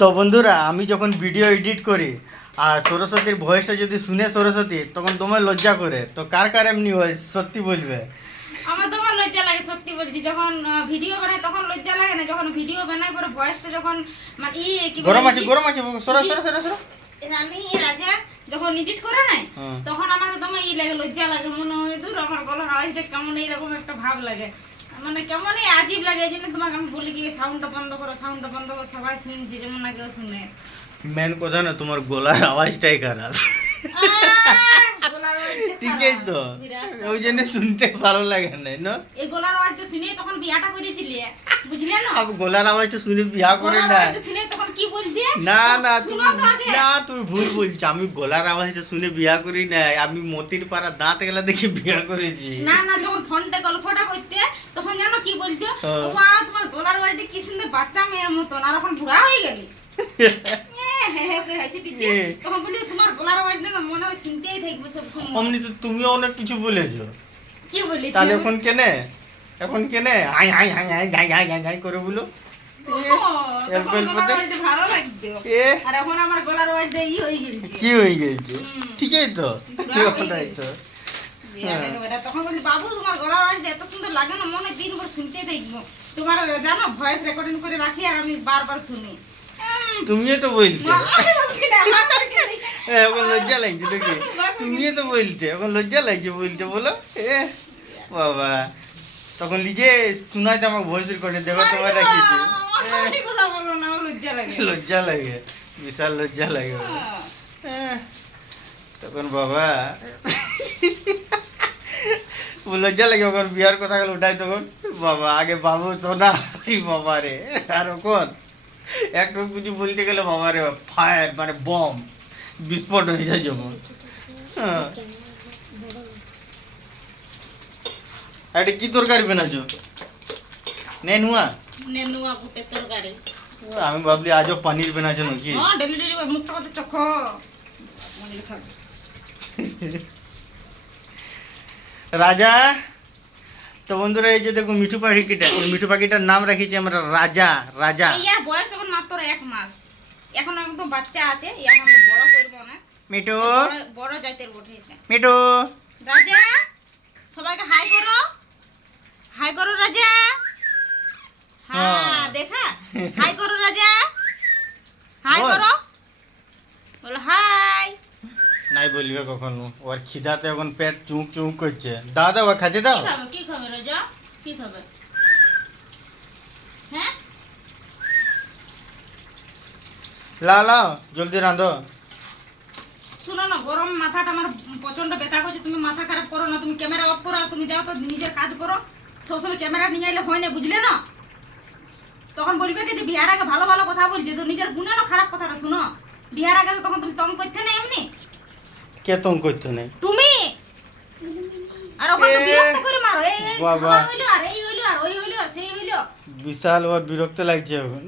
তো বন্ধুরা আমি যখন ভিডিও এডিট করি আর সরস্বতীর ভয়েসটা যদি শুনে সরস্বতী তখন তোমার লজ্জা করে। তো কার কার এমনি হয় সত্যি বলবে? আমার তোমার লজ্জা লাগে সত্যি বলছি। যখন ভিডিও বানাই তখন লজ্জা লাগে না। যখন ভিডিও বানাই পরে ভয়েসটা যখন মানে ই কি গরম আছে গরম আছে সরো সরো সরো সরো। আমি রাজা যখন এডিট করে নাই তখন আমাকে তোমার ই লাগে লজ্জা লাগে। মনে হয় দূর আমার গলার আওয়াজটা কেমন এইরকম একটা ভাব লাগে। মানে কেমন এই আজীব লাগে এই জন্য তোমাকে আমি বলি কি সাউন্ডটা বন্ধ করো সাউন্ডটা বন্ধ করো সবাই শুনছে যেমন না কেউ শুনে। মেন কথা না তোমার গলার আওয়াজটাই খারাপ। ঠিকই তো। ওই জন্য শুনতে ভালো লাগে না না এই গলার আওয়াজটা শুনে তখন বিয়াটা করেছিলি বুঝলে না? গলার আওয়াজটা শুনে বিয়া করে না। না না তুমি না তুমি ভুল বলছো আমি গলার আওয়াজটা শুনে বিয়া করি নাই আমি মতির পাড়া দাঁত গেলা দেখে বিয়া করেছি না না যখন ফোনটা গল্পটা করতে তখন জানো কি বলছো ওয়া তোমার গলার আওয়াজটা কি সুন্দর বাচ্চা মেয়ের মতন আর এখন বুড়া হয়ে গেলি তুমিও অনেক কিছু বলেছ তাহলে এখন কেনে এখন কেনে আই আই আই আই আই আই আই করে বলো হ্যাঁ, কি হয়ে গেছে? ঠিকই তো। ওটাই তো। হ্যাঁ। তখন বলি বাবু তোমার গলার এত সুন্দর লাগে না মনে দেখব। তোমার রেকর্ডিং করে রাখি আর আমি বারবার শুনি। তুমিও তো বলছো এখন লজ্জা লাগছে দেখি তুমিও তো বলছে এখন লজ্জা লাগছে বলছো বলো। এ বাবা। তখন নিজে শোনাতে আমার ভয়েস রেকর্ডিং দেখো তোমার রাখিয়েছি কথা বলো না, লজ্জা লাগে। লজ্জা লাগে বিশাল লজ্জা লাগে হ্যাঁ। তখন বাবা লজ্জা লাগে ওখানে বিয়ার কথা গেলে উঠাই তখন বাবা আগে বাবু সোনা এই বাবা রে আর ওখন একটু কিছু বলতে গেলে বাবা রে ফায়ার মানে বম বিস্ফোট হয়ে যায় যেমন হ্যাঁ। এটা কি তরকারি বানাচ্ছ নেই নুয়া নেনুয়া বুটের তরকারি। আমি ভাবলি আজও পনির হ্যাঁ, daily daily মুখটা কত চোখ। মনে খাবে। রাজা তো বন্ধুরা এই যে দেখো মিঠু পাখিটা এই মিঠু পাখিটার নাম রাখিছি আমরা রাজা রাজা ইয়ার বয়স এখন মাত্র এক মাস এখন একদম বাচ্চা আছে এখন তো বড় করব না মিঠু বড়- বড় জাতের বটে মিঠু রাজা সবাইকে হাই করো হাই করো রাজা। দেখা? হাই করো রাজা। হাই করো। বলো হাই। নাই বলবে কখনো। ওর খিদাতে এখন পেট চুঁক চুঁক করছে। খাতে দাও কি খাবে কি খাবে রাজা? কি খাবে? হ্যাঁ? লাও লাও জলদি রাঁধো। শোনো না গরম মাথাটা আমার প্রচণ্ড ব্যথা করছে। তুমি মাথা খারাপ করো না তুমি ক্যামেরা অফ করো আর তুমি যাও তো নিজের কাজ করো। সবসময় ক্যামেরা নিয়ে এলে হয় না বুঝলে না? তখন বলবে কি যে বিহার আগে ভালো ভালো কথা বলছে তো নিজের গুণে না খারাপ কথাটা শুনো। বিহার আগে তো তখন তুমি তং করতে না এমনি? কে তং করতে না তুমি? আর ওখানে তো বিরক্ত করে মারো এই হইল আর এই হইল আর ওই হইল সেই হইল। বিশাল বিরক্ত লাগছে এখন